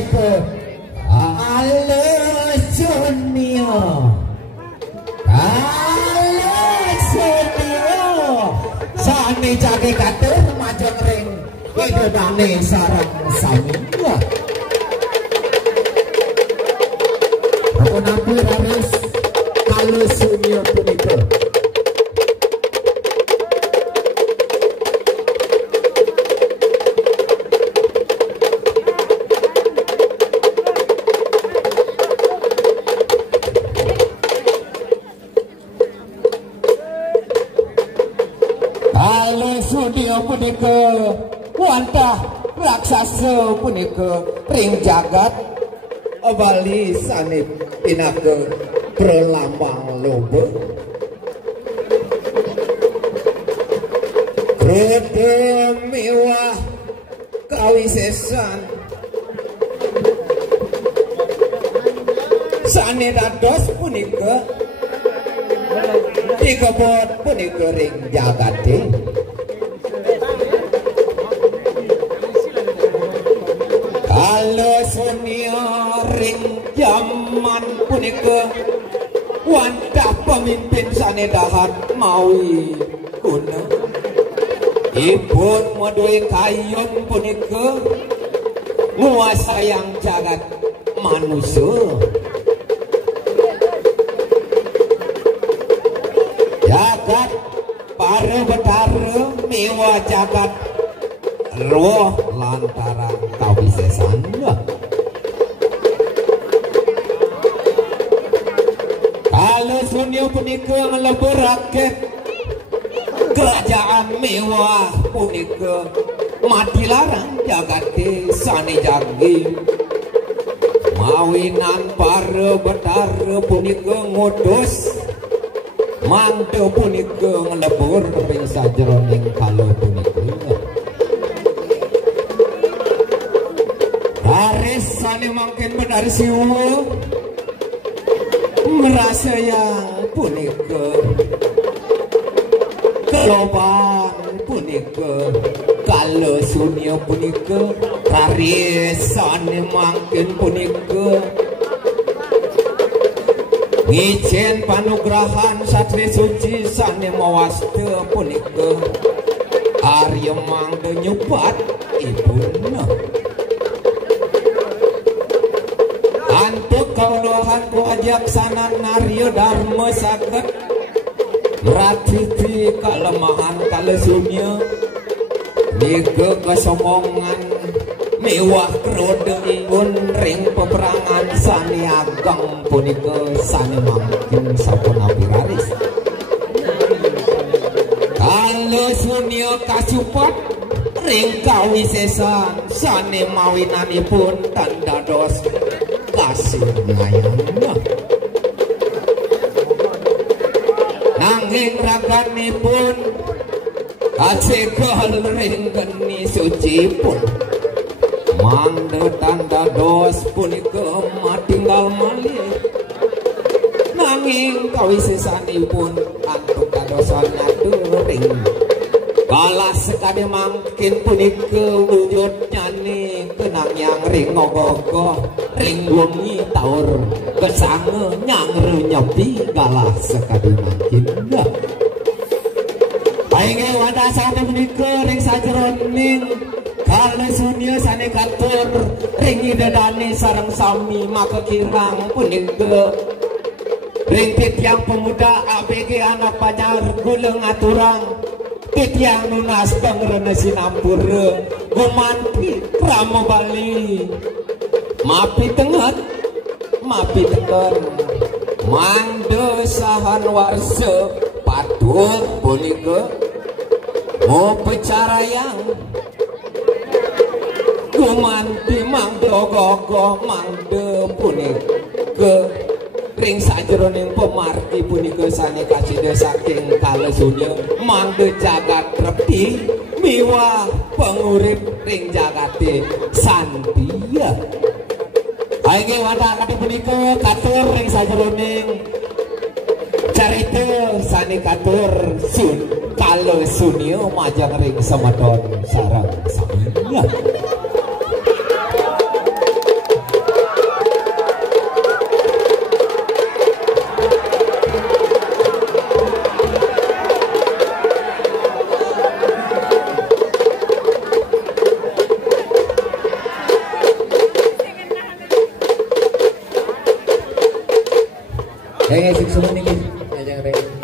punika Alus Junior. Alus Junior. Sane jake katur majeng ring kedodane sareng sami. Apa nampi raris Alus Junior punika. Punika wantah raksasa punika ring jagat bali sanip pinaka prelambang loba krede mewah kawisesan sane dados punika dikebot punika ring jagate. Alus Junior ring jaman punika wantah pemimpin sane dahat mawi guna ipun modue kayun punika nguasayang jagat manusia jagat para betara mewa jagat roh lantaran kawisesan. Alus Junior punika ngelebur rakyat kerajaan mewah punika mati larang jagate sane jagi mawinan para betara punika ngutus mantu punika ngelebur ring sajroning kala punika. Haris sane mangken benar siwa merasa yang punika keloban punika Alus Junior punika Haris sane mangken punika ngijen panugrahan satri suci sane mawasta punika Arya mangke nyubat ibuna antuk kauluhan ku ajaksanan narya dharma saged meratiti kelemahan Alus Junior nika kesombongan mewah krode ingun ring peperangan sane ageng punika sane mangkin sapunapi raris Alus Junior kasupat ring kawisesan sane mawinanipun tanda dos kasih nyayang nanging raganipun kacegal ring geni suci pun mangde tanda dos punika matinggal malih nanging kawisesanipun antuk kadosan nyatu ring balas sekali mangkin punika wujud nyani kenang yang ring ngogogoh ring wengi taur kesange nyangre nyepi galah sekali mangkin aing wadah sane punika ring sajroning Alus Junior sane katur ring idedane sareng sami maka kirang punika ring titiang pemuda ABG anak panyar guleng aturang titiang nunas pengrene sinampura gumanti pramo bali mapi tenget mapi teken mando sahan warsa patur punika mau pecarayang gumanti mangdo gogo mangdo punika ring sajroning pemarti punika sane kacida saking Alus Junior mangdo jagat repti miwah pengurip ring jagate santia aing wadah kate punika katur ring sajroning carita sane katur Alus Junior majang ring samadon sareng sami Kayak sik semua nih, ajang rek.